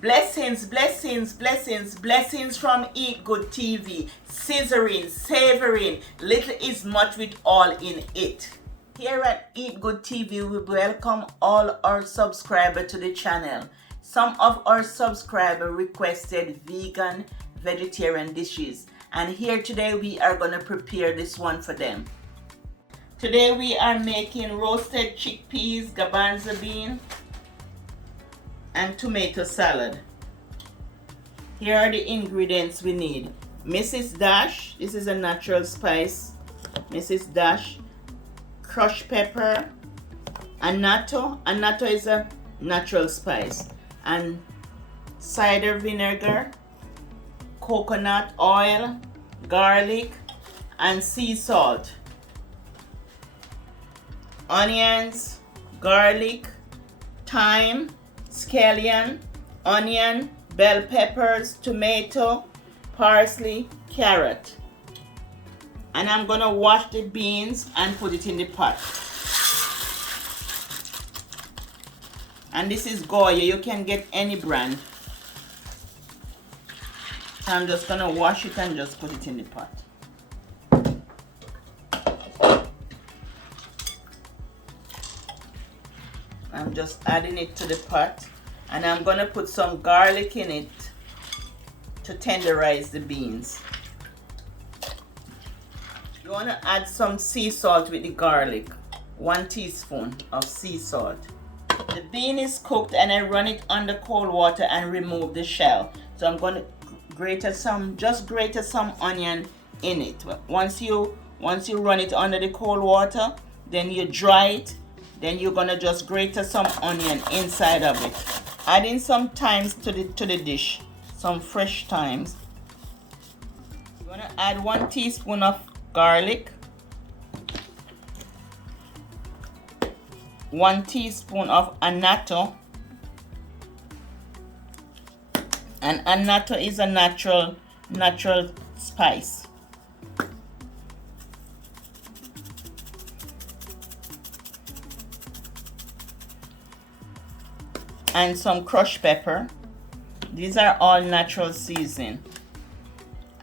Blessings, blessings, blessings, blessings from Eat Good TV. Scissoring, savoring, little is much with all in it. Here at Eat Good TV, we welcome all our subscribers to the channel. Some of our subscribers requested vegan, vegetarian dishes. And here today we are going to prepare this one for them. Today we are making roasted chickpeas, garbanzo bean, and tomato salad. Here are the ingredients we need. Mrs. Dash, this is a natural spice. Mrs. Dash, crushed pepper, anatto. Anatto is a natural spice. And cider vinegar, coconut oil, garlic, and sea salt. Onions, garlic, thyme, scallion, onion, bell peppers, tomato, parsley, carrot. And I'm gonna wash the beans and put it in the pot. And this is Goya, you can get any brand. So I'm just gonna wash it and just put it in the pot. I'm just adding it to the pot, and I'm gonna put some garlic in it to tenderize the beans. You wanna add some sea salt with the garlic, 1 teaspoon of sea salt. The bean is cooked and I run it under cold water and remove the shell. So I'm gonna grate some onion in it. Once you run it under the cold water, then you dry it. Then you're gonna just grate some onion inside of it. Adding some thymes to the dish, some fresh thymes. You're gonna add 1 teaspoon of garlic, 1 teaspoon of anatto. And anatto is a natural spice. And some crushed pepper. These are all natural seasoning.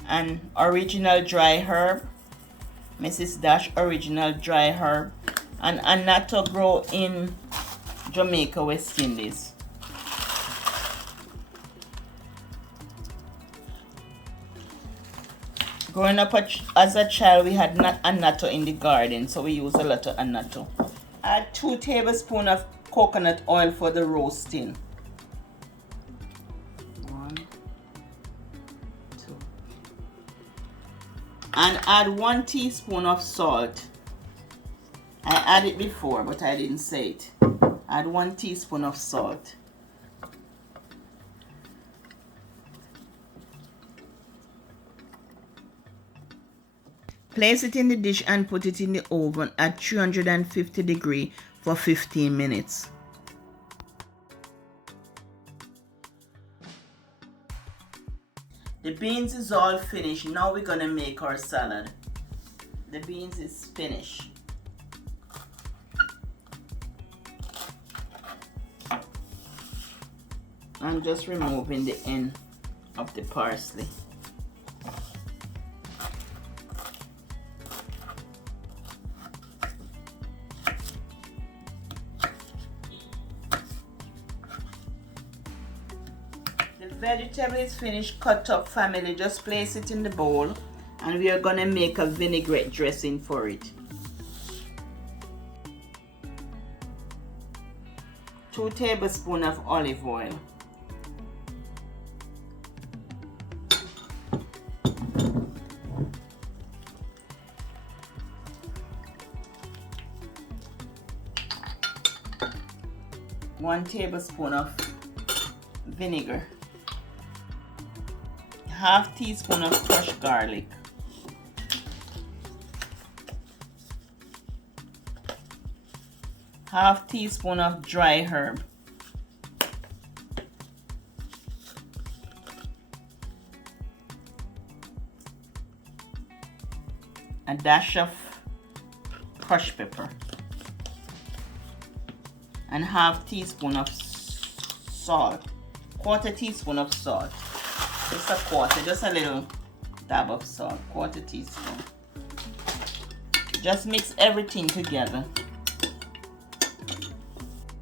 And original dry herb, Mrs. Dash original dry herb. And anatto grow in Jamaica, West Indies. Growing up as a child, we had anatto in the garden, so we use a lot of anatto. Add 2 tablespoons of coconut oil for the roasting. 1, 2. And add 1 teaspoon of salt. I added before, but I didn't say it. Add 1 teaspoon of salt. Place it in the dish and put it in the oven at 350 degrees for 15 minutes. The beans is all finished. Now we're gonna make our salad. The beans is finished. I'm just removing the end of the parsley. The vegetable is finished, cut up, family. Just place it in the bowl and we are gonna make a vinaigrette dressing for it. 2 tablespoons of olive oil. 1 tablespoon of vinegar. Half teaspoon of crushed garlic. Half teaspoon of dry herb. A dash of crushed pepper. And half teaspoon of salt. quarter teaspoon of salt. Just a quarter, just a little dab of salt, quarter teaspoon. Just mix everything together.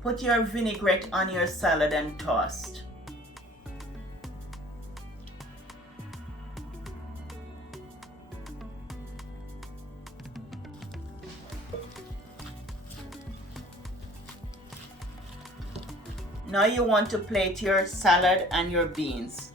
Put your vinaigrette on your salad and toast. Now you want to plate your salad and your beans.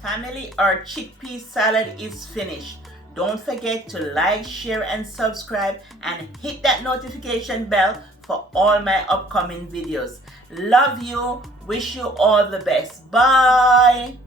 Family, our chickpea salad is finished. Don't forget to like, share, and subscribe, and hit that notification bell for all my upcoming videos. Love you. Wish you all the best. Bye.